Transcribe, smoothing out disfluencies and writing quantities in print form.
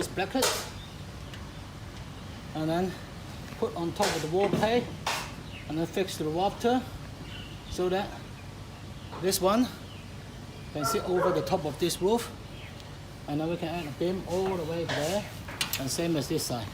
this bracket and then put on top of the wall plate and then fix to the rafter so that this one can sit over the top of this roof, and then we can add a beam all the way there, and same as this side.